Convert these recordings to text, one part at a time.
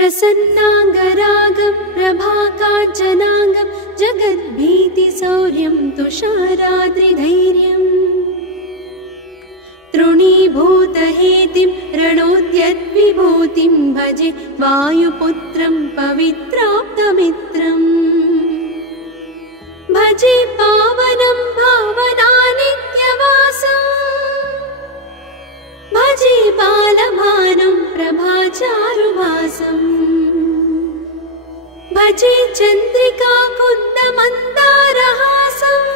प्रसन्नाङ्गरागं प्रभाकाञ्चनाङ्गं जगद्भीतिशौर्यं तुषाराद्रिधैर्यम् तृणीभूतहेतिं रणोद्यद्विभूतिं भजे वायुपुत्रं पवित्राप्तमित्रम् भजे पावनं भावनानित्यवासम् भजे बालभानुं प्रभाचारुभासम् भजे चन्द्रिकाकुन्दमन्दारहासम्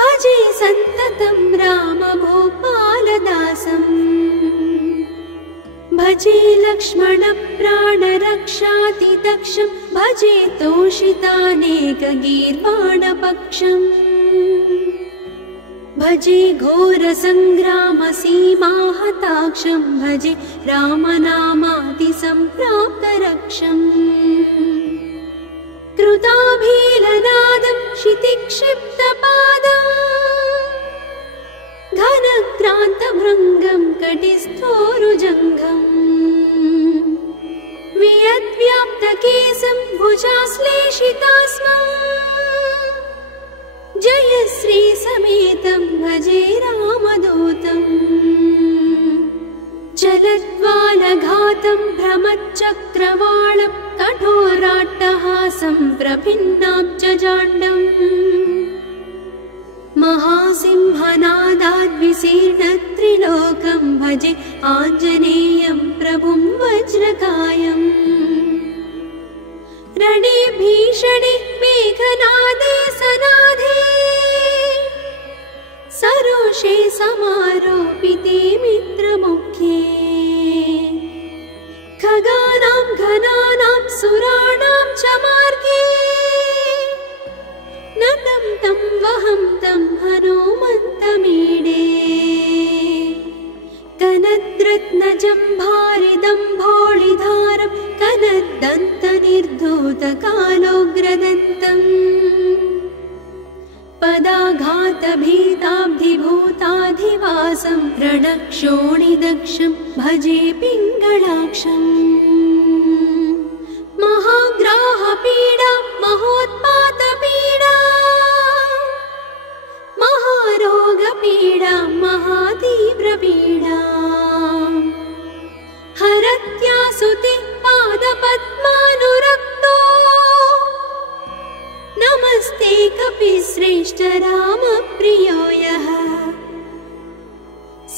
भजे सन्ततं रामभूपालदासम् भजे लक्ष्मणप्राणरक्षातिदक्षं भजे तोषितानेकगीर्वाणपक्षम् भजे घोरसङ्ग्रामसीमाहताक्षं भजे रामनामातिसम्प्राप्तरक्षम् कृताभीलनादं क्षितिक्षिप्तपादम् घनक्रान्तभृङ्गं कटिस्थोरुजङ्घम् वियद्व्याप्तकेशं भुजाश्लेषितास्मम् जयश्री समेतं भजे रामदूतम् चलद्वालघातं भ्रमच्चक्रवालं कठोराट्टहासं प्रभिन्नाब्जजाण्डम् महासिंहनादाद्विशीर्णत्रिलोकं भजे आञ्जनेयं प्रभुं वज्रकायम् रणे भीषणे मेघनादे सनाधे सरोषे समारोपिते मित्रमुख्ये खगानां घनानां सुराणां च मार्गे नतं तं वहं तं हनुमन्तमीडे कनद्रत्नजम्भारिदम्भोळिधारं कनद्दन्तनिर्धूतकालोग्रदन्तम् पदाघातभीताब्धिभूताधिवासं रणक्षोणिदक्षं भजे पिङ्गळाक्षम् महाग्राहपीडा महोत्पातपीडा महारोगपीडा महातीव्रपीडा हरत्यासुते पादपद्मानुरक्तो नमस्ते कपिश्रेष्ठ रामप्रियो यः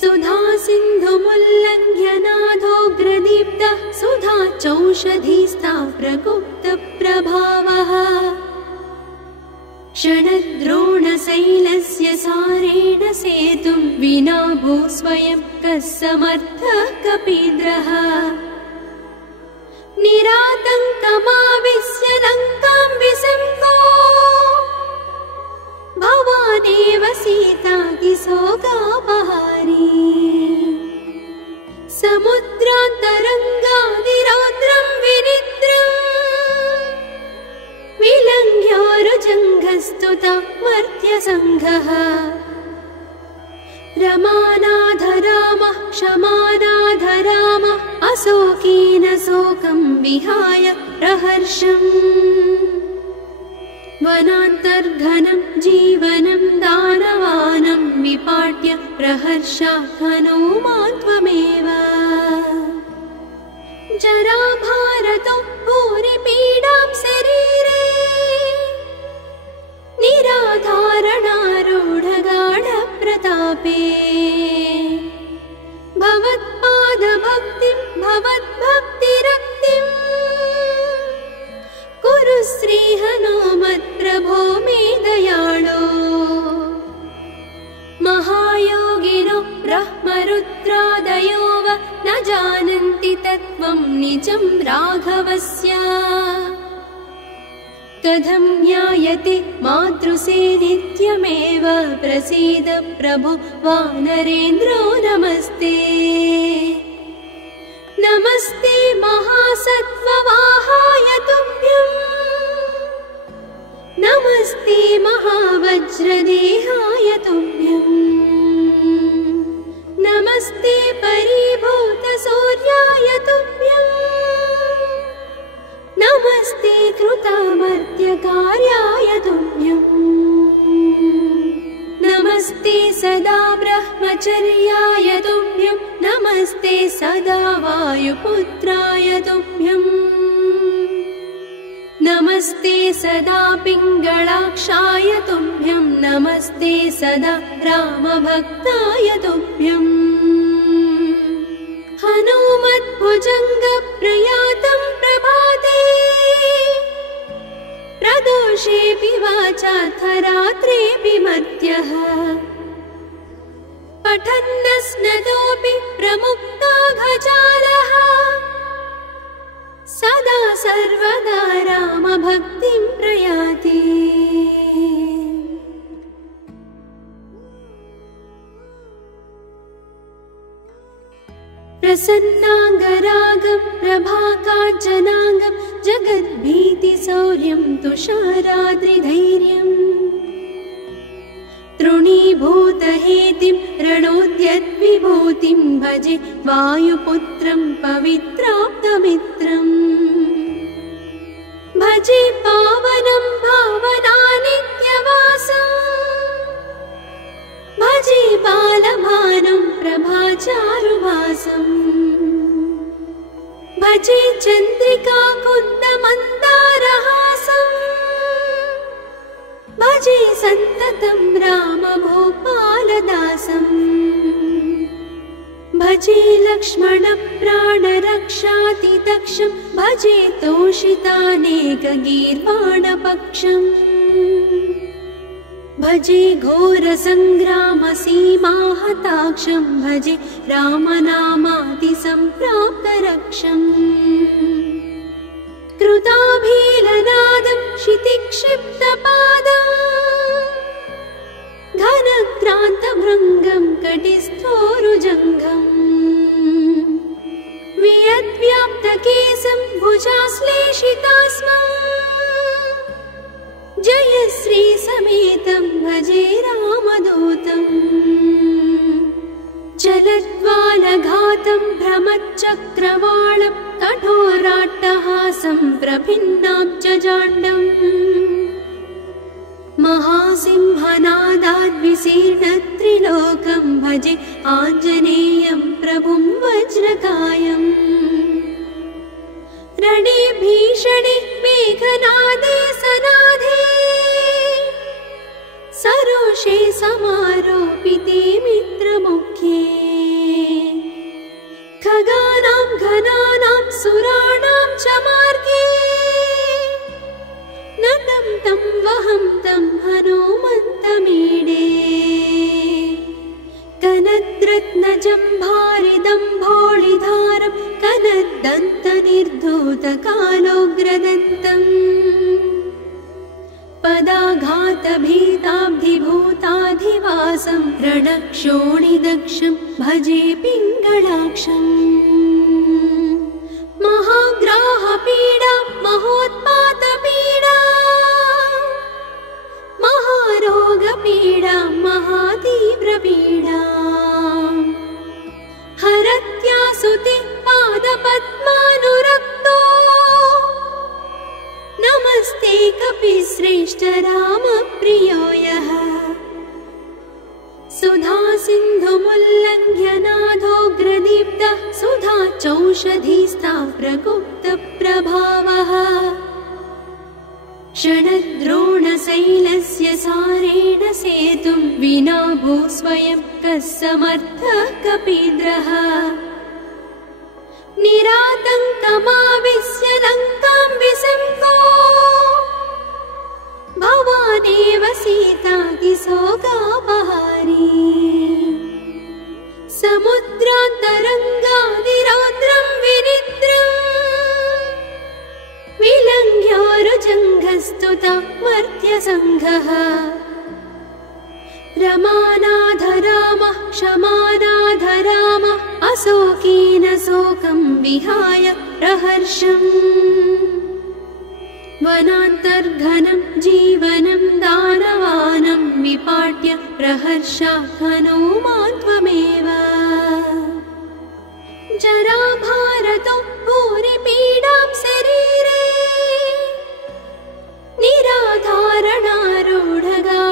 सुधा सिन्धुमुल्लङ्घ्य नाथोग्रदीप्तः सुधा चौषधीस्ता प्रकुप्तप्रभावः क्षणद्रोणशैलस्य सारेण सेतुं विना भूस्वयं कः समर्थः कपीन्द्रः निरातङ्कमाविश्य लङ्कां विसङ्को भवानेव सीता किशोकापहारी समुद्रान्तरङ्गादिरौद्रं विनिद्रम् विलङ्घ्योरुजङ्घस्तुता मर्त्यसङ्घः रमानाथ रामः क्षमानाथ रामः अशोकेन शोकं विहाय प्रहर्षम् वनान्तर्घनं जीवनं दानवानं विपाट्य प्रहर्षात् हनूमान् त्वमेव जराभारतो भूरिपीडां शरीरे निराधारणारूढगाढप्रतापे भवत्पादभक्तिं भवद्भक्तिरक्तिम् कुरु श्रीहनुमत्प्रभो मे दयाळो महायोगिनो ब्रह्मरुद्रादयो वा न जानन्ति तत्त्वं निजं राघवस्य कथं ज्ञायते मातृसे नित्यमेव प्रसीद प्रभु वानरेन्द्रो नमस्ते नमस्ते महासत्त्ववाहाय तुभ्यम् नमस्ते महावज्रदेहाय तुभ्यम् नमस्ते परिभूतसूर्याय तुभ्यम् सदा वायुपुत्राय तुभ्यम् नमस्ते सदा पिङ्गलाक्षाय तुभ्यम् नमस्ते सदा रामभक्ताय तुभ्यम् हनुमद्भुजङ्गप्रयातं प्रभाते प्रदोषेऽपि वाचार्थरात्रेऽपि मर्त्यः पठन्नस्नतोऽपि प्रमुक्ताघजालः सदा सर्वदा रामभक्तिं प्रयाति प्रसन्नाङ्गरागं प्रभाकाञ्चनाङ्गं जगद्भीतिशौर्यं तुषाराद्रिधैर्यम् तृणीभूतहेतिं रणोद्यद्विभूतिं भजे वायुपुत्रं पवित्राप्तमित्रम् भजे पावनं भावनानित्यवासम् भजे बालभानुं प्रभाचारुवासम् भजे चन्द्रिका कुन्दमन्दारहासम् भजे सन्ततं रामभूपालदासम् भजे लक्ष्मणप्राणरक्षातितक्षं भजे तोषितानेकगीर्वाणपक्षम् भजे घोरसङ्ग्रामसीमाहताक्षं भजे रामनामातिसम्प्राप्तरक्षम् कृताभीलनादं क्षितिक्षिप्तपादम् घनक्रान्तभृङ्गं कटिस्थोरुजङ्घम् वियद्व्याप्तकेशं भुजाश्लेषितास्मम् जयश्री समेतं भजे रामदूतम् चलद्वालघातं भ्रमच्चक्रवालं कठोराट्टहासं प्रभिन्नाब्जजाण्डम् महासिंहनादाद्विशीर्णत्रिलोकं भजे आञ्जनेयं प्रभुं वज्रकायम् रणे भीषणे मेघनादे सनाधे सरोषे समारोपिते मित्रमुख्ये खगानां घनानां सुराणां च मार्गे नतं तं वहं तं हनुमन्तमीडे कनद्रत्नजम्भारिदम्भोळिधारं कनद्दन्तनिर्धूतकालोग्रदन्तम् पदाघातभीताब्धिभूताधिवासं रणक्षोणिदक्षं भजे पिङ्गलाक्षम् महाग्राहपीडा महोत्पातपीडा महारोगपीडा महातीव्रपीडा हरत्यासुते पादपद्मानुरक्तो नमस्ते कपिश्रेष्ठ रामप्रियो यः सुधा सिन्धुमुल्लङ्घ्य नाथोग्रदीप्तः सुधा चौषधीस्था प्रकुप्तप्रभावः षडद्रोणशैलस्य सारेण सेतुं विना भूस्वयं कः समर्थः कपीन्द्रः निरातङ्कमाविश्य लङ्कां विसङ्को भवानेव सीतातिशोकापहारी समुद्रान्तरङ्गादिरौद्रं विनिद्रम् विलङ्घ्योरुजङ्घस्तुता मर्त्यसङ्घः रमानाथ रामः क्षमानाथ रामः अशोकेन शोकं विहाय प्रहर्षम् वनान्तर्घनं जीवनं दानवानं विपाट्य प्रहर्षात् हनुमान् त्वमेव जराभारतो भूरिपीडां शरीरे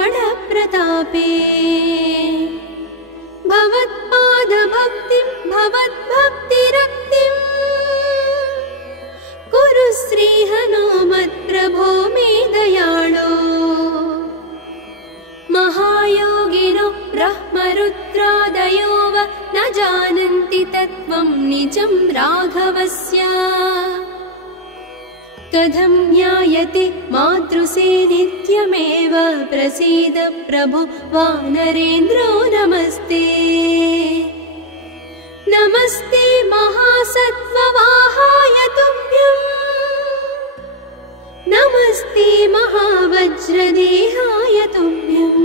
निराधारणारूढगाढप्रतापे भवत्पादभक्तिं भवद्भक्ति राघवस्य कथं ज्ञायते मातृसे नित्यमेव प्रसीद प्रभु वानरेन्द्रो नमस्ते नमस्ते महासत्त्ववाहाय तुभ्यं नमस्ते महावज्रदेहाय तुभ्यं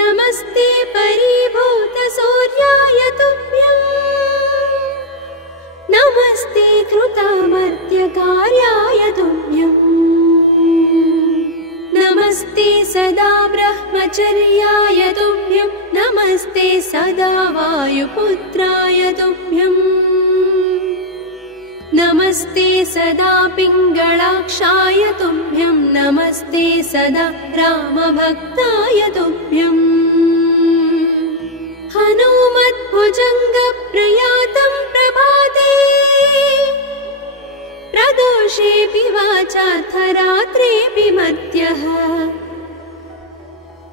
नमस्ते परिभूतसूर्याय तुभ्यं नमस्ते कृतमर्त्यकार्याय तुभ्यं नमस्ते सदा ब्रह्मचर्याय तुभ्यं नमस्ते सदा वायुपुत्राय तुभ्यं नमस्ते सदा पिङ्गळाक्षाय तुभ्यं नमस्ते सदा रामभक्ताय तुभ्यं हनुमद्भुजङ्गप्रयातं प्रभाते प्रदोषेऽपि वाचार्थरात्रेऽपि मर्त्यः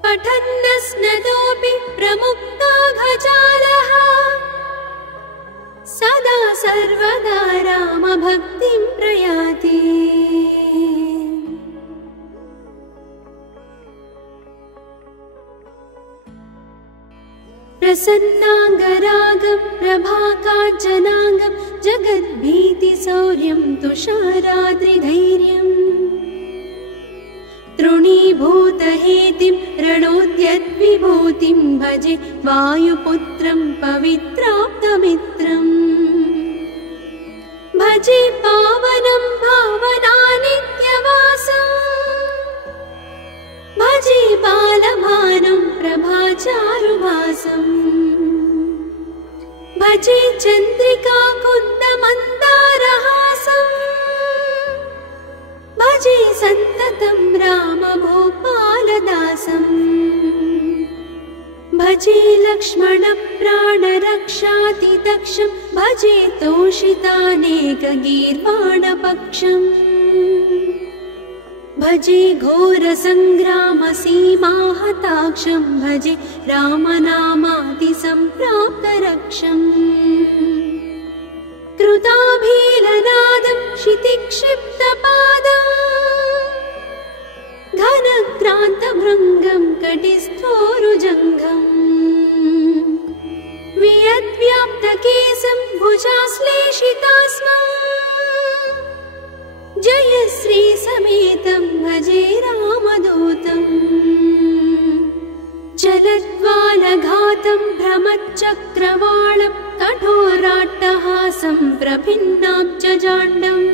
पठन्नस्नतोऽपि प्रमुक्ताघजालः सदा सर्वदा रामभक्तिं प्रयाति प्रसन्नाङ्गरागं प्रभाकाञ्चनाङ्गं जगद्भीतिशौर्यं तुषाराद्रिधैर्यं तृणीभूतहेतिं रणोद्यद्विभूतिं भजे वायुपुत्रं पवित्राप्तमित्रम् भजे पावनं भावनानित्यवासम् भजे बालभानुं प्रभाचारुभासम् भजे चन्द्रिका कुन्दमन्दारहासम् भजे सन्ततं रामभूपालदासम् भजे लक्ष्मणप्राणरक्षातिदक्षं भजे तोषितानेकगीर्वाणपक्षम् भजे घोरसङ्ग्रामसीमाहताक्षं भजे रामनामातिसम्प्राप्तरक्षम् कृताभीलनादं क्षितिक्षिप्तपादम् घनक्रान्तभृङ्गं कटिस्थोरुजङ्घम् वियद्व्याप्तकेशं भुजाश्लेषितास्मम् जयश्री समेतं भजे रामदूतम् जलद्वालघातं भ्रमच्चक्रवालं कठोराट्टहासं प्रभिन्नाब्जजाण्डम्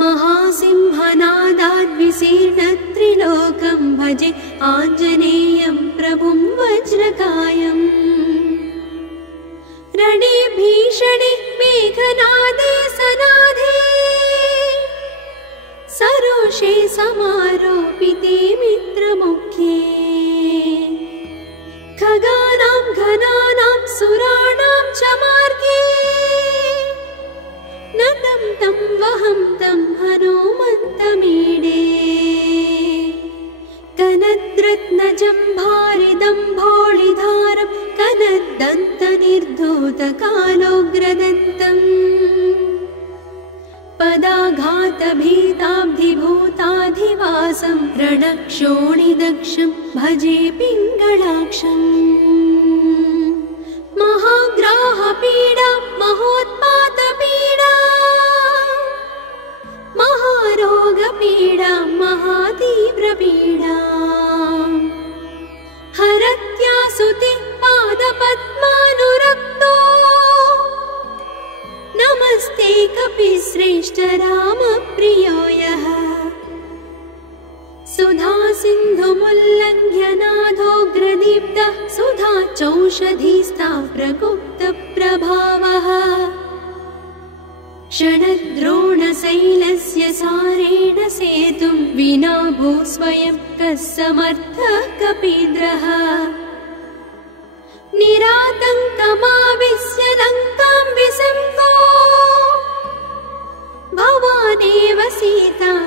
महासिंहनादाद्विशीर्णत्रिलोकं भजे आञ्जनेयं प्रभुं वज्रकायम् रणे भीषणे मेघनादे सनाधे सरोषे समारोपिते मित्रमुख्ये खगानां घनानां सुराणां च मार्गे नतं तं वहं तं हनुमन्तमीडे कनद्रत्नजम्भारिदम्भोळिधारं कनद्दन्तनिर्धूतकालोग्रदन्तम् पदाघातभीताब्धिभूताधिवासं रणक्षोणिदक्षं भजे पिङ्गळाक्षम् महाग्राहपीडा महोत्पातपीडा महारोगपीडा महातीव्रपीडा हरत्यासुति पादपद्मानुरक्तो नमस्ते कपिश्रेष्ठ रामप्रियो यः सुधा सिन्धुमुल्लङ्घ्यनाथोग्रदीप्तः सुधा चौषधीस्ता प्रकुप्तप्रभावः षडद्रोणशैलस्य सारेण सेतुं विना भूस्वयं कः समर्थः कपीन्द्रः निरातङ्कमाविश्य लङ्कां विसम्पो भवानेव सीतातिशोकापहारी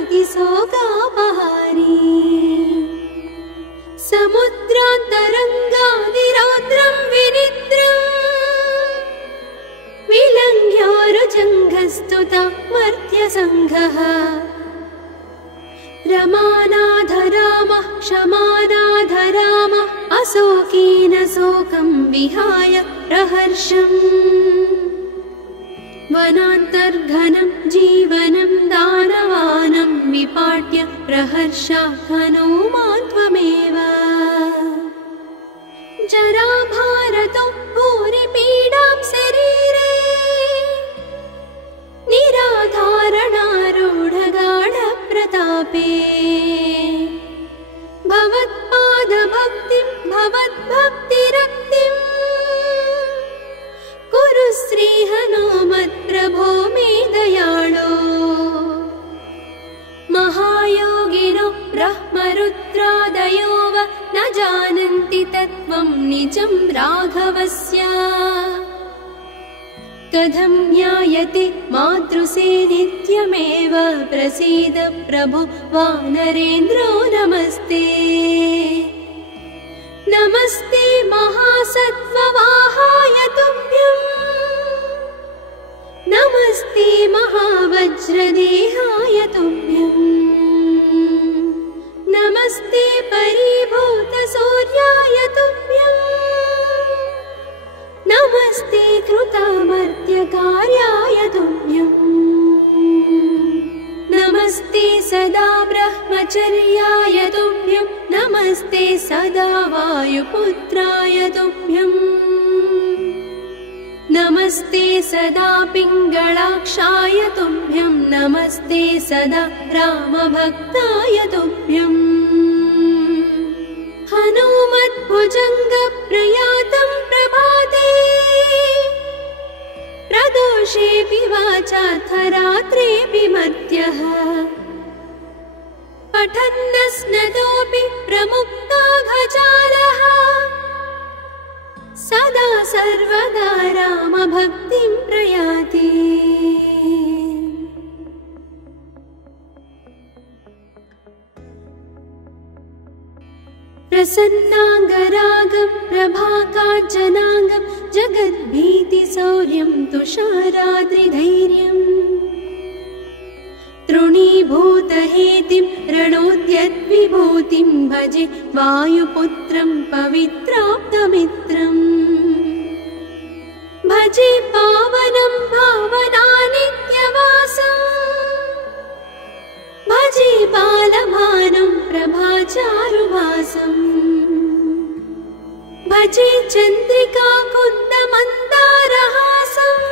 समुद्रान्तरङ्गादिरौद्रं विनिद्रम् प्रस्तुता मर्त्यसङ्घः रमानाथ रामः क्षमानाथ रामः अशोकेन शोकं विहाय प्रहर्षम् वनान्तर्घनं जीवनं दानवानं विपाट्य प्रहर्षात् हनूमान् त्वमेव जराभारतो भूरिपीडां शरीरे निराधारणारूढगाढप्रतापे भवत्पादभक्तिं भवद्भक्तिरक्तिम् कुरु श्रीहनुमत्प्रभो मे दयाळो महायोगिनो ब्रह्मरुद्रादयो वा न जानन्ति तत्त्वं निजं राघवस्य कथं ज्ञायते मातृसे नित्यमेव प्रसीद प्रभु वानरेन्द्रो नमस्ते नमस्ते महासत्त्ववाहाय तुभ्यं नमस्ते महावज्रदेहाय तुभ्यं नमस्ते परिभूतसूर्याय तुभ्यं नमस्ते कृतामर्त्यकार्याय तुभ्यं नमस्ते सदा ब्रह्मचर्याय तुभ्यं नमस्ते सदा वायुपुत्राय तुभ्यं नमस्ते सदा पिङ्गळाक्षाय तुभ्यं नमस्ते सदा रामभक्ताय तुभ्यं हनुमद्भुजङ्गप्रयातं प्रभाते प्रदोषेऽपि वाचार्थरात्रेऽपि मर्त्यः पठन्नस्नतोऽपि प्रमुक्ताघजालः सदा सर्वदा रामभक्तिं प्रयाति प्रसन्नाङ्गरागं प्रभाकाञ्चनाङ्गं जगद्भीतिशौर्यं तुषाराद्रिधैर्यम् तृणीभूतहेतिं रणोद्यद्विभूतिं भजे वायुपुत्रं पवित्राप्तमित्रम् भजे पावनं भावनानित्यवासम् भजे बालभानुं प्रभाचारुभासम् भजे चन्द्रिका कुन्दमन्दारहासम्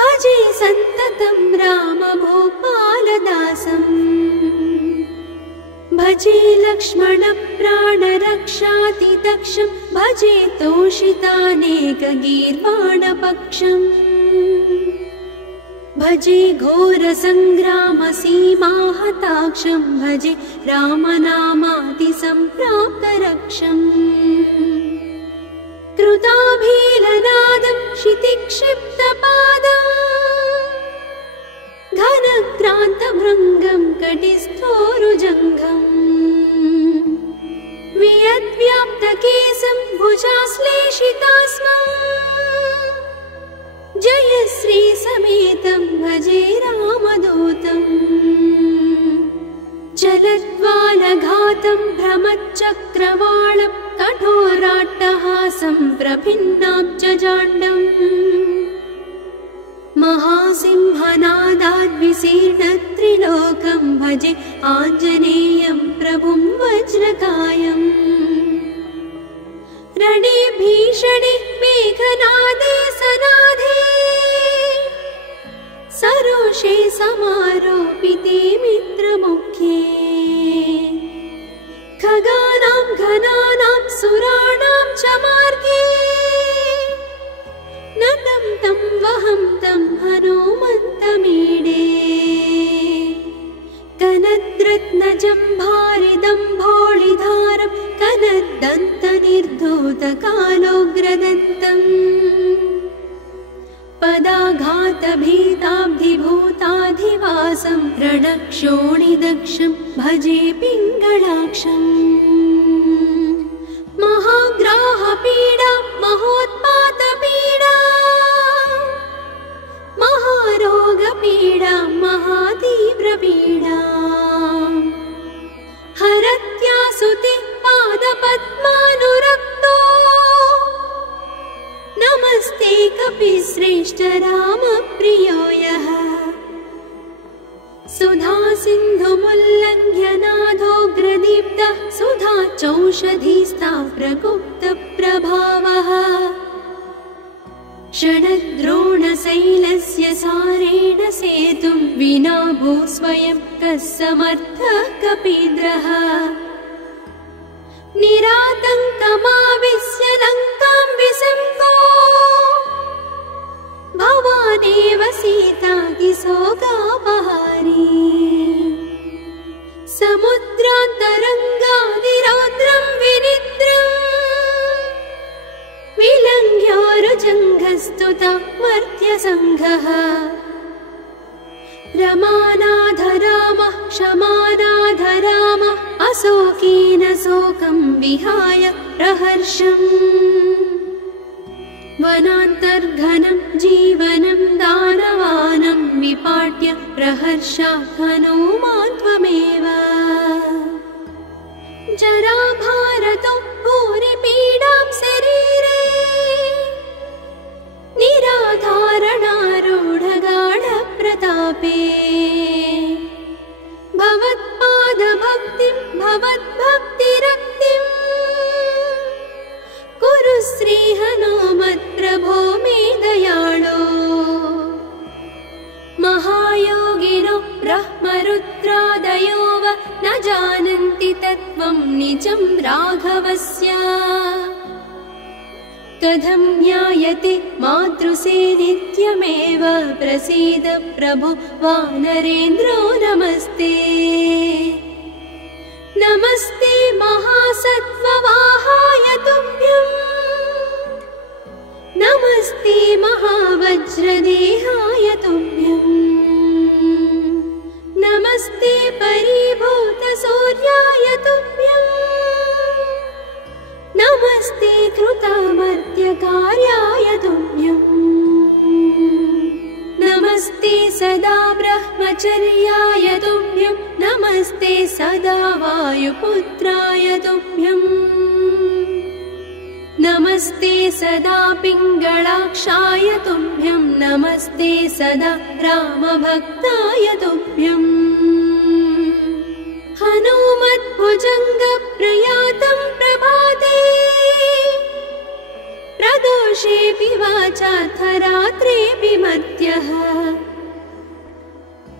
भजे सन्ततं रामभूपालदासम् भजे लक्ष्मणप्राणरक्षातिदक्षं भजे तोषितानेकगीर्वाणपक्षम् भजे घोरसङ्ग्रामसीमाहताक्षं भजे रामनामातिसम्प्राप्तरक्षम् कृताभीलनादं क्षितिक्षिप्तपादम् घनक्रान्तभृङ्गं कटिस्थोरुजङ्घम् वियद्व्याप्तकेशं भुजाश्लेषितास्मम् जयश्री समेतं भजे रामदूतम् जलद्वालघातं भ्रमच्चक्रवालं कठोराट्टहासं प्रभिन्नाब्जजाण्डम् महासिंहनादाद्विशीर्णत्रिलोकं भजे आञ्जनेयं प्रभुं वज्रकायम् रणे भीषणे मेघनादे सनाधे सरोषे समारोपिते मित्रमुख्ये खगानां घनानां सुराणां च मार्गे नतं तं वहं तं हनुमन्तमीडे कनद्रत्नजम्भारिदम्भोळिधारं कनद्दन्तनिर्धूतकालोग्रदन्तम् पदाघातभीताब्धिभूताधिवासं रणक्षोणिदक्षं भजे पिङ्गळाक्षम् महाग्राहपीडा महोत्पातपीडा श्रीरपि श्रेष्ठ रामप्रियो यः सुधा सिन्धुमुल्लङ्घ्य नादोग्रदीप्तः सुधा चौषधीस्था प्रकुप्तप्रभावः षडद्रोणशैलस्य सारेण सेतुं विना भू स्वयं कः समर्थः कपीन्द्रः निरातङ्कमाविश्य लङ्कां विसङ्को भवानेव सीता किशोकापहारी समुद्रान्तरङ्गादिरौद्रं विनिद्रम् विलङ्घ्योरुजङ्घस्तुता मर्त्यसङ्घः रमानाधरामः क्षमानाधरामः अशोकेन शोकं विहाय प्रहर्षम् वनान्तर्घनं जीवनं दानवानं विपाट्य प्रहर्षात् हनूमान् त्वमेव जराभारतो भूरिपीडां शरीरे निराधारणारूढगाढप्रतापे भवत्पादभक्तिं भवद्भक्तिरक्तिम् कुरु श्रीहनुमत्प्रभो मे दयाळो महायोगिनो ब्रह्मरुद्रादयो वा न जानन्ति तत्त्वं निजं राघवस्य कथं ज्ञायते मातृसे नित्यमेव प्रसीद प्रभो वानरेन्द्रो नमस्ते नमस्ते महासत्त्ववाहाय तुभ्यं नमस्ते महावज्रदेहाय तुभ्यं नमस्ते परिभूतसूर्याय तुभ्यं नमस्ते कृतामर्त्यकार्याय तुभ्यं नमस्ते सदा ब्रह्मचर्याय तुभ्यं नमस्ते सदा वायुपुत्राय तुभ्यं नमस्ते सदा पिङ्गळाक्षाय तुभ्यं नमस्ते सदा रामभक्ताय तुभ्यं हनुमद्भुजङ्गप्रयातं प्रभाते प्रदोषेऽपि वाचार्थरात्रेऽपि मर्त्यः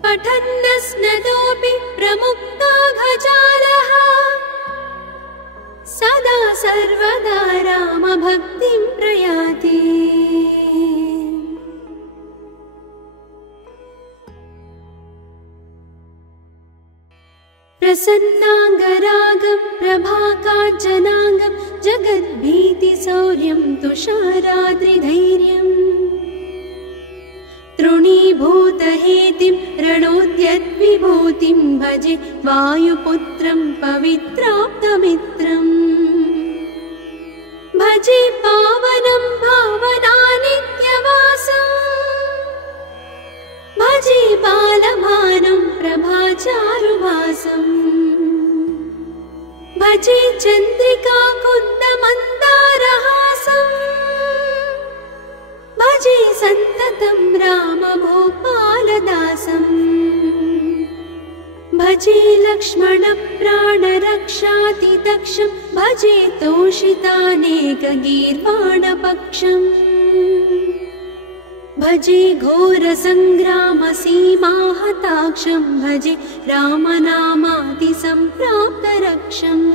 पठन्नस्नतोऽपि प्रमुक्ताघजालः सदा सर्वदा रामभक्तिं प्रयाति प्रसन्नाङ्गरागं प्रभाकाञ्चनाङ्गं जगद्भीतिशौर्यं तुषाराद्रिधैर्यम् तृणीभूतहेतिं रणोद्यद्विभूतिं भजे वायुपुत्रं पवित्राप्तमित्रम् भजे पावनं भावनानित्यवासम् भजे बालभानुं प्रभाचारुभासम् भजे चन्द्रिकाकुन्दमन्दारहासम् भजे सन्ततं रामभूपालदासम् भजे लक्ष्मणप्राणरक्षातिदक्षं भजे तोषितानेकगीर्वाणपक्षम् भजे घोरसङ्ग्रामसीमाहताक्षं भजे रामनामातिसम्प्राप्तरक्षम्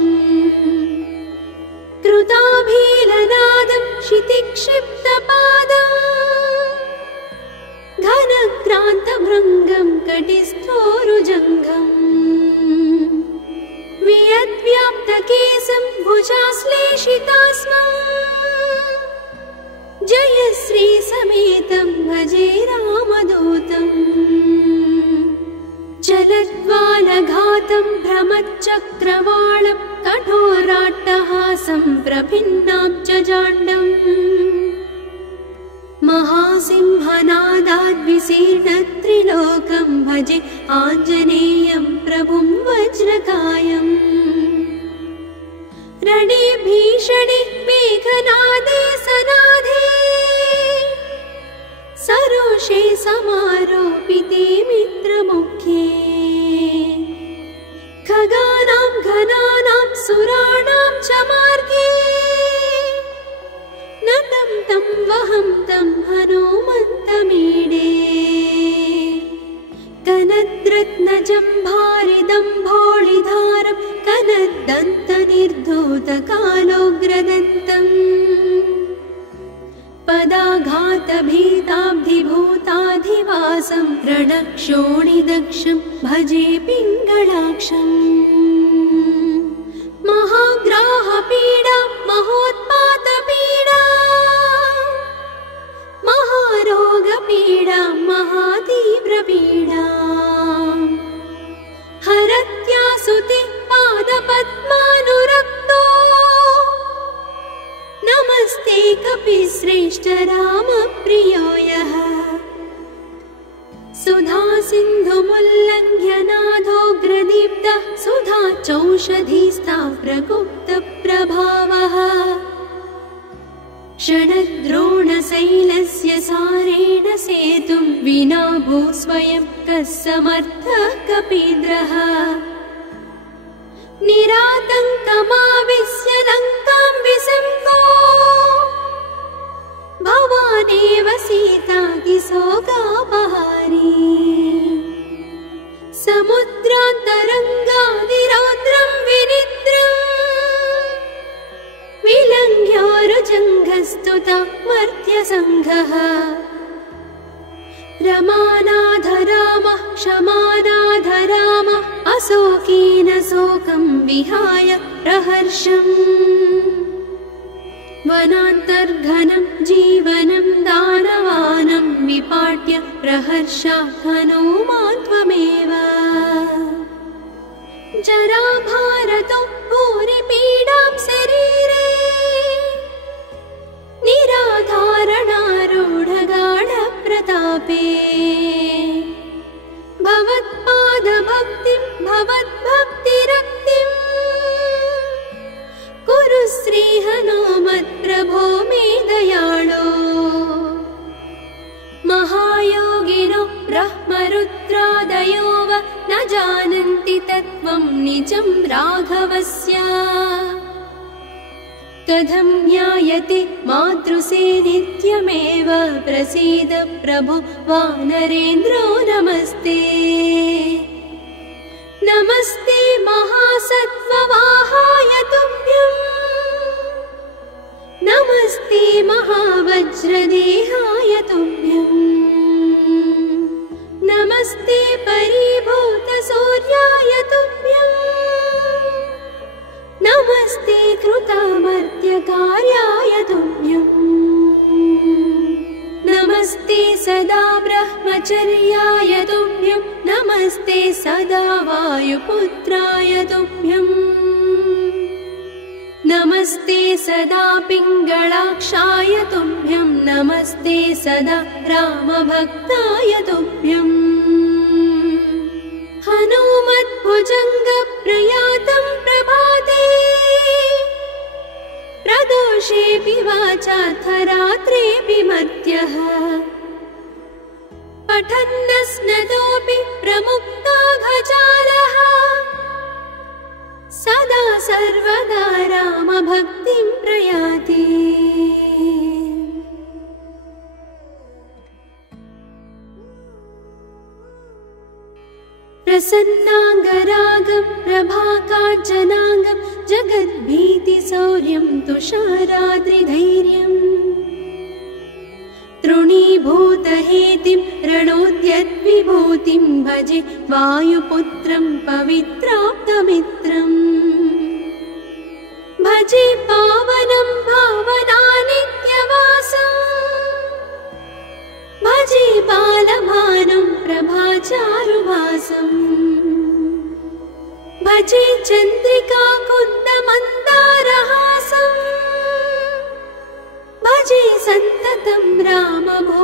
कृताभीलनादं क्षितिक्षिप्तपादम् घनक्रान्तभृङ्गं कटिस्थोरुजङ्घम् वियद्व्याप्तकेशं भुजाश्लेषितास्मम् जयश्री समेतं भजे रामदूतम् चलद्वालघातं भ्रमच्चक्रवालं कठोराट्टहासं प्रभिन्नाब्जजाण्डम् महासिंहनादाद्विशीर्णत्रिलोकं भजे आञ्जनेयं प्रभुं वज्रकायम् रणे भीषणे मेघनादे सनादे पाशे समारोपिते मित्रमुख्ये खगानां घनानां सुराणां च मार्गे नतं तं वहं तं हनुमन्तमीडे कनद्रत्नजम्भारिदम्भोळिधारं कनद्दन्तनिर्धूतकालोग्रदन्तम् पदाघातभीताब्धिभूताधिवासं रणक्षोणिदक्षं भजे पिङ्गळाक्षम् महाग्राहपीडा महोत्पातपीडा महारोगपीडा महातीव्रपीडा हरत्यासुते पादपद्मानुरक्तो नमस्ते कपिश्रेष्ठ रामप्रियो यः सुधा सिन्धुमुल्लङ्घ्य नाथोग्रदीप्तः सुधा चौषधीस्था प्रकुप्तप्रभावः षडद्रोणशैलस्य सारेण सेतुं विना भूस्वयं कः समर्थः कपीन्द्रः निरातङ्कमाविश्य लङ्कां विसङ्को भवानेव सीतातिशोकापहारी समुद्रान्तरङ्गादिरौद्रं विनिद्रम् विलङ्घ्योरुजङ्घस्तुता मर्त्यसङ्घः रमानाथ रामः क्षमानाथ रामः अशोकेन शोकं विहाय प्रहर्षम् वनान्तर्घनं जीवनं दानवानं विपाट्य प्रहर्षात् हनुमान् त्वमेव जराभारतो भूरिपीडां शरीरे निराधारणारूढगाढप्रतापे भवत्पादभक्तिं भवद्भक्तिरक्तिम् कुरु श्रीहनुमत्प्रभो मे दयाळो महायोगिनो ब्रह्मरुद्रादयो वा न जानन्ति तत्त्वं निजं राघवस्य कथं ज्ञायते मातृसे नित्यमेव प्रसीद प्रभु वानरेन्द्रो नमस्ते नमस्ते महासत्त्ववाहाय तुभ्यं नमस्ते महावज्रदेहाय तुभ्यं नमस्ते परिभूतसूर्याय तुभ्यं नमस्ते कृतामर्त्यकार्याय तुभ्यं नमस्ते सदा ब्रह्मचर्याय तुभ्यं नमस्ते सदा वायुपुत्राय तुभ्यं नमस्ते सदा पिङ्गळाक्षाय तुभ्यं नमस्ते सदा रामभक्ताय तुभ्यं हनुमद्भुजङ्गप्रयातं प्रभाते प्रदोषेऽपि वाचार्थरात्रेऽपि मर्त्यः पठन्नस्नतोऽपि प्रमुक्ताघजालः सदा सर्वदा रामभक्तिं प्रयाति प्रसन्नाङ्गरागं प्रभाकाञ्चनाङ्गं जगद्भीतिशौर्यं तुषाराद्रिधैर्यम् तृणीभूतहेतिं रणोद्यद्विभूतिं भजे वायुपुत्रं पवित्राप्तमित्रम् भजे पावनं भावनानित्यवासम् भजे बालभानुं प्रभाचारुभासम् भजे चन्द्रिका कुन्दमन्दारहासम् भजे सन्ततं रामभूपालदासम्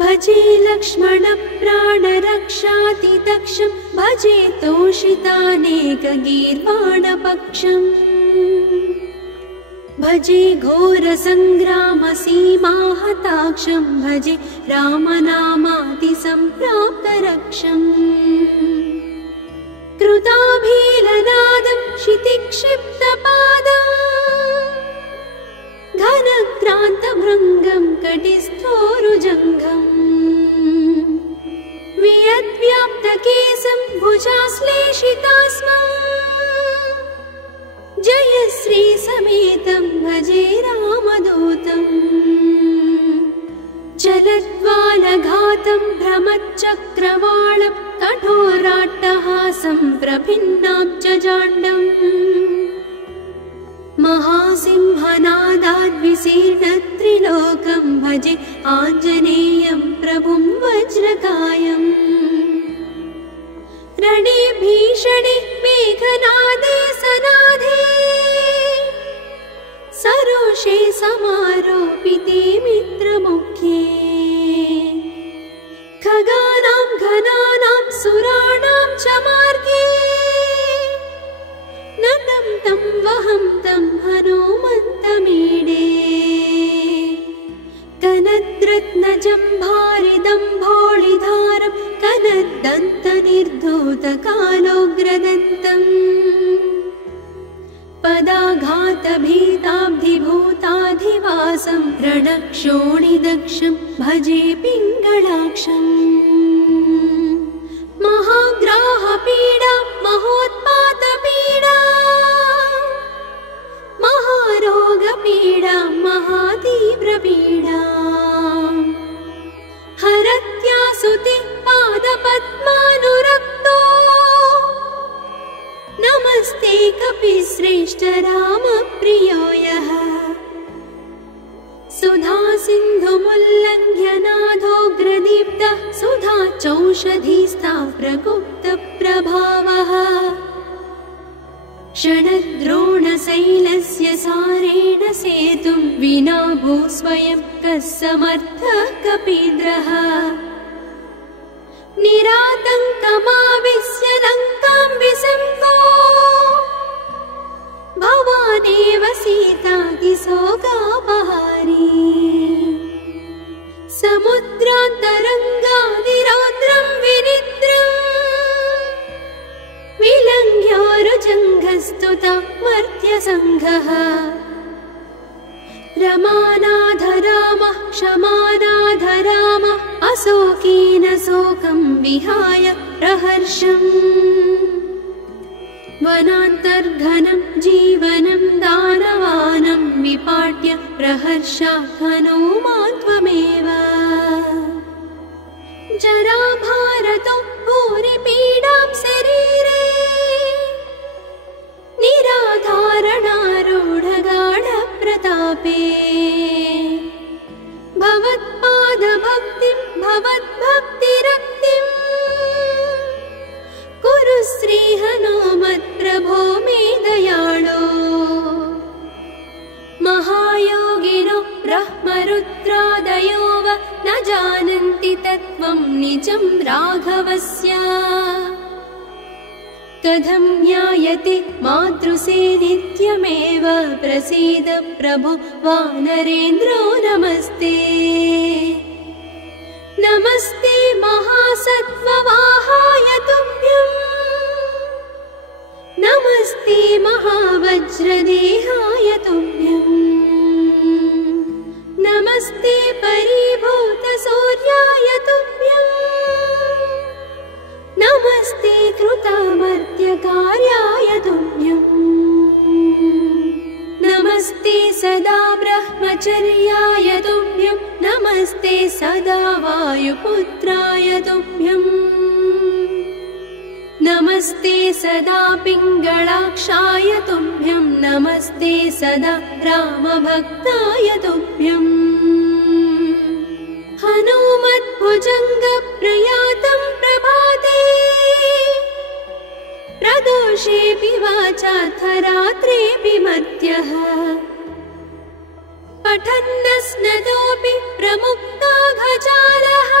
भजे लक्ष्मणप्राणरक्षातिदक्षं भजे तोषितानेकगीर्वाणपक्षम् भजे घोरसङ्ग्रामसीमाहताक्षं भजे रामनामातिसम्प्राप्तरक्षम् कृताभीलनादं क्षितिक्षिप्तपादम् घनक्रान्तभृङ्गं कटिस्थोरुजङ्घम् वियद्व्याप्तकेशं भुजाश्लेषितास्मम् जयश्री समेतं भजे रामदूतम् जलद्वालघातं भ्रमच्चक्रवालं कठोराट्टहासं प्रभिन्नाब्जजाण्डम् महासिंहनादाद्विशीर्णत्रिलोकं भजे आञ्जनेयं प्रभुं वज्रकायम् रणे भीषणे मेघनादे सनादे सरोषे समारोपिते मित्रमुख्ये खगानां घनानां सुराणां च मार्गे नतं तं वहं तं हनुमन्तमीडे कनद्रत्नजम्भारिदम्भोळिधारं कनद्दन्तनिर्धूतकालोग्रदन्तम् पदाघातभीताब्धिभूताधिवासं रणक्षोणिदक्षं भजे पिङ्गळाक्षम् महाग्राहपीडा महोत्पातपीडा महारोगपीडा महातीव्रपीडा हरत्यासुति पादपद्मानुरक्तो नमस्ते कपिश्रेष्ठ रामप्रियो यः सुधा सिन्धुमुल्लङ्घ्य नाथोग्रदीप्तः सुधा चौषधीस्था प्रकुप्तप्रभावः षडद्रोणशैलस्य सारेण सेतुं विना भूस्वयं कः समर्थः कपीन्द्रः निरातङ्कमाविश्य लङ्कां विसम्पो भवानेव सीतातिशोकापहारी समुद्रान्तरङ्गादिरौद्रं विनिद्रम् विलङ्घ्योरुजङ्घस्तुता मर्त्यसङ्घः रमानाथ रामः क्षमानाथ रामः अशोकेन शोकं विहाय प्रहर्षम् वनान्तर्घनं जीवनं दानवानं विपाट्य प्रहर्षात् हनूमान् त्वमेव जराभारतो भूरिपीडां शरीरे निराधारणारूढगाढप्रतापे भवत्पादभक्तिं भवद्भक्तिरक्तिम् कुरु श्रीहनुमत्प्रभो मे दयाळो महायोगिनो ब्रह्मरुद्रादयो वा न जानन्ति तत्त्वं निजं राघवस्य कथं ज्ञायते मातृसे नित्यमेव प्रसीद प्रभु वानरेन्द्रो नमस्ते नमस्ते महासत्त्ववाहाय तुभ्यं नमस्ते महावज्रदेहाय तुभ्यं नमस्ते परिभूतसूर्याय तुभ्यं नमस्ते कृतामर्त्यकार्याय तुभ्यं नमस्ते सदा ब्रह्मचर्याय तुभ्यं नमस्ते सदा वायुपुत्राय तुभ्यं नमस्ते सदा पिङ्गळाक्षाय तुभ्यं नमस्ते सदा रामभक्ताय तुभ्यं हनुमद्भुजङ्गप्रयातं प्रभाते प्रदोषेऽपि वाचार्थरात्रेऽपि मर्त्यः पठन्नस्नदोऽपि प्रमुक्ताघजालः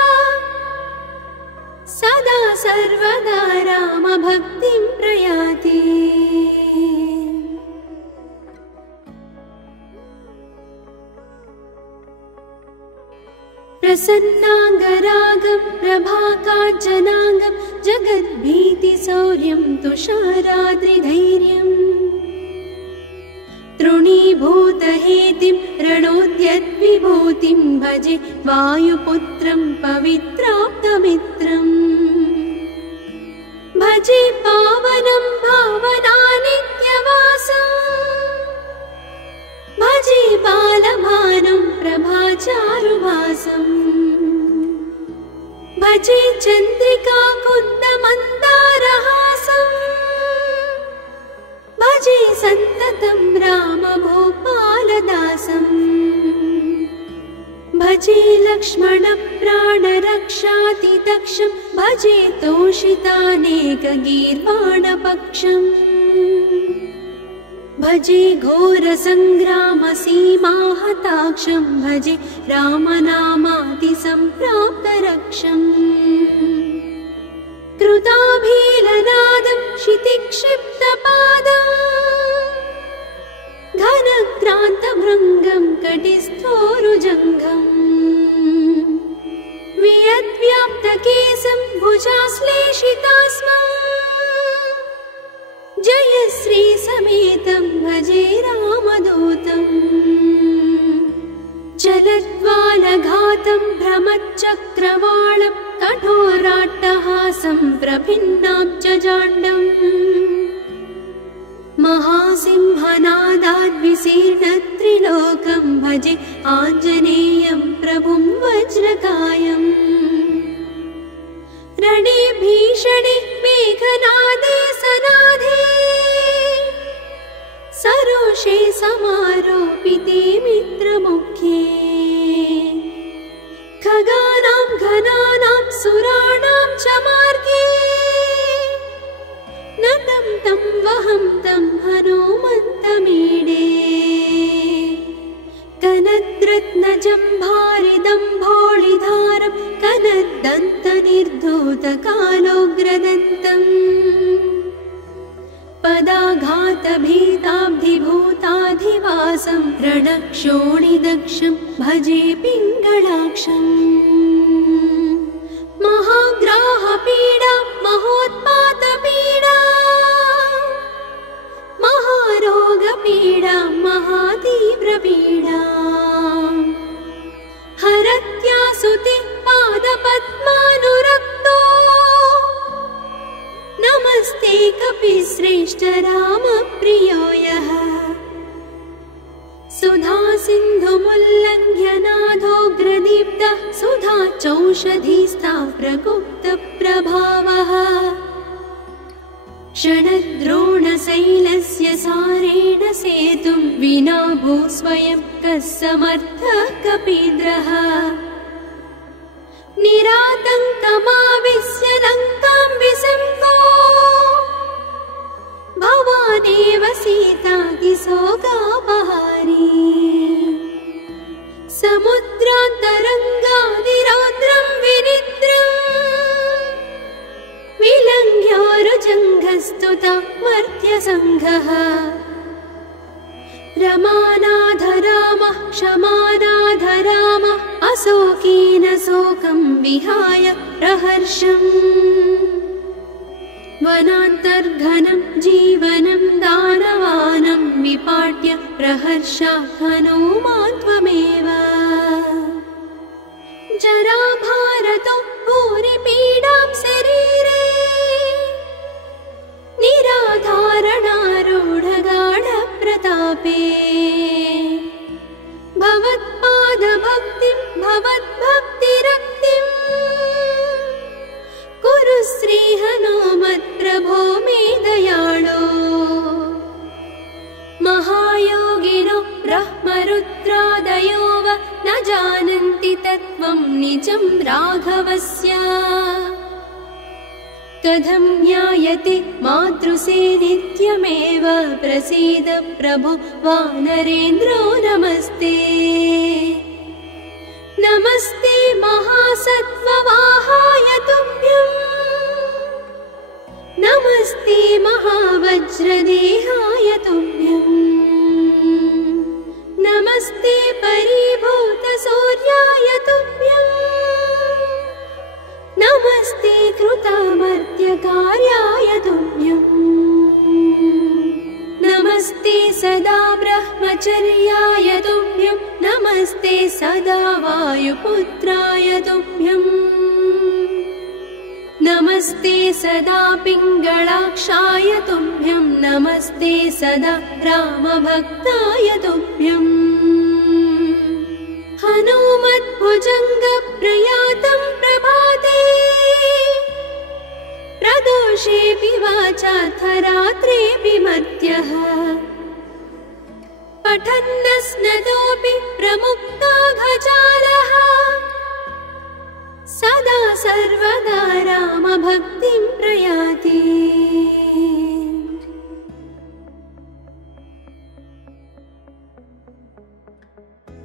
सदा सर्वदा रामभक्तिं प्रयाति प्रसन्नाङ्गरागं प्रभाकाञ्चनाङ्गं जगद्भीतिशौर्यं तुषाराद्रिधैर्यम् तृणीभूतहेतिं रणोद्यद्विभूतिं भजे वायुपुत्रं पवित्राप्तमित्रम् भजे पावनं भावनानित्यवासम् भजे बालभानुं प्रभाचारुभासम् भजे चन्द्रिका कुन्दमन्दारहासम् भजे सन्ततं रामभूपालदासम् भजे लक्ष्मणप्राणरक्षातिदक्षं भजे तोषितानेकगीर्वाणपक्षम् भजे घोरसङ्ग्रामसीमाहताक्षं भजे रामनामातिसम्प्राप्तरक्षम् कृताभीलनादं क्षितिक्षिप्तपादम् घनक्रान्तभृङ्गं कटिस्थोरुजङ्घम् वियद्व्याप्तकेशं भुजाश्लेषितास्मम् जयश्री समेतं भजे रामदूतम् चलद्वालघातं भ्रमच्चक्रवालं कठोराट्टहासं प्रभिन्नाब्जजाण्डम् महासिंहनादाद्विशीर्णत्रिलोकं भजे आञ्जनेयं प्रभुं वज्रकायम् रणे भीषणे मेघनादे सनाधे सरोषे समारोपिते मित्रमुख्ये खगानां घनानां सुराणां च मार्गे नतं तं वहं तं हनुमन्तमीडे कनद्रत्नजम्भारिदम्भोळिधारं कनद्दन्तनिर्धूतकालोग्रदन्तम् पदाघातभीताब्धिभूताधिवासं रणक्षोणिदक्षं भजे पिङ्गळाक्षम् महाग्राहपीडा महोत्पातपीडा महारोगपीडा महातीव्रपीडा हरत्यासुते पादपद्मानुरक्तो नमस्ते कपिश्रेष्ठ रामप्रियो यः सुधा सिन्धुमुल्लङ्घ्य नाथोग्रदीप्तः सुधा चौषधीस्था प्रकुप्तप्रभावः क्षणद्रोणशैलस्य सारेण सेतुं विना भूस्वयं कः समर्थः कपीन्द्रः निरातङ्कमाविश्य लङ्कां विसम्पो भवानेव सीतातिशोकापहारी समुद्रान्तरङ्गादिरौद्रं विनिद्रम् विलङ्घ्योरुजङ्घस्तुता मर्त्यसङ्घः रमानाथ रामः क्षमानाथ रामः अशोकेन शोकं विहाय प्रहर्षम् वनान्तर्घनं जीवनं दानवानं विपाट्य प्रहर्षात् हनूमान् त्वमेव जराभारतो भूरिपीडां शरीरे निराधारणारूढगाढप्रतापे भवत्पादभक्तिं भवद्भक्तिरक्तिम् कुरु श्रीहनुमत्प्रभो मे दयाळो महायोगिनो ब्रह्मरुद्रादयो वा न जानन्ति तत्त्वं निजं राघवस्य कथं ज्ञायते मातृसे नित्यमेव प्रसीद प्रभु वानरेन्द्रो नमस्ते नमस्ते महासत्त्ववाहाय तुभ्यं नमस्ते महावज्रदेहाय तुभ्यं नमस्ते परिभूतसूर्याय तुभ्यम् सदा वायुपुत्राय तुभ्यम् नमस्ते सदा पिङ्गलाक्षाय तुभ्यम् नमस्ते सदा रामभक्ताय तुभ्यम् हनुमद्भुजङ्गप्रयातं प्रभाते प्रदोषेऽपि वाचार्थरात्रेऽपि मर्त्यः पठन्नस्नतोऽपि प्रमुक्ताघजालः सदा सर्वदा रामभक्तिं प्रयाति।